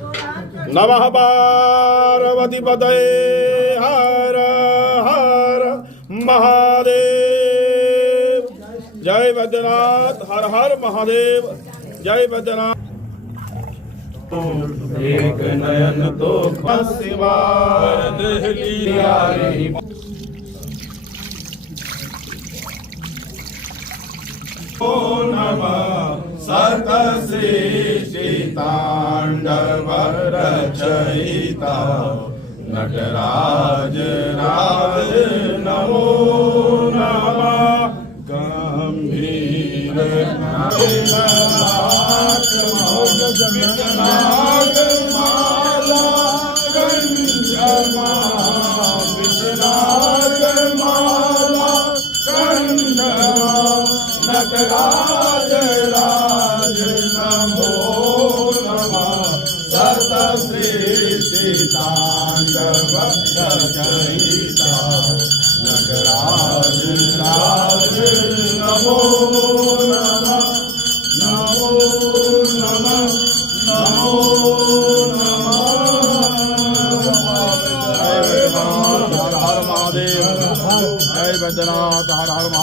नमः पार्वती पतये हर हर महादेव। जय बैद्यनाथ हर हर महादेव। जय बैद्यनाथ। एक नयन तो सिवा ओ नमः सतश्रेष्ठिताण्डव रचयिता नटराज राज नमो नमः गंभीर नटराज राज नमो नमः सतश्रेष्ठिताण्डव रचयिता नटराज राज नमो नमः नमो नमः नमो नमः। जय बैद्यनाथ हर हर महादेव। जय बैद्यनाथ हर हर महादेव।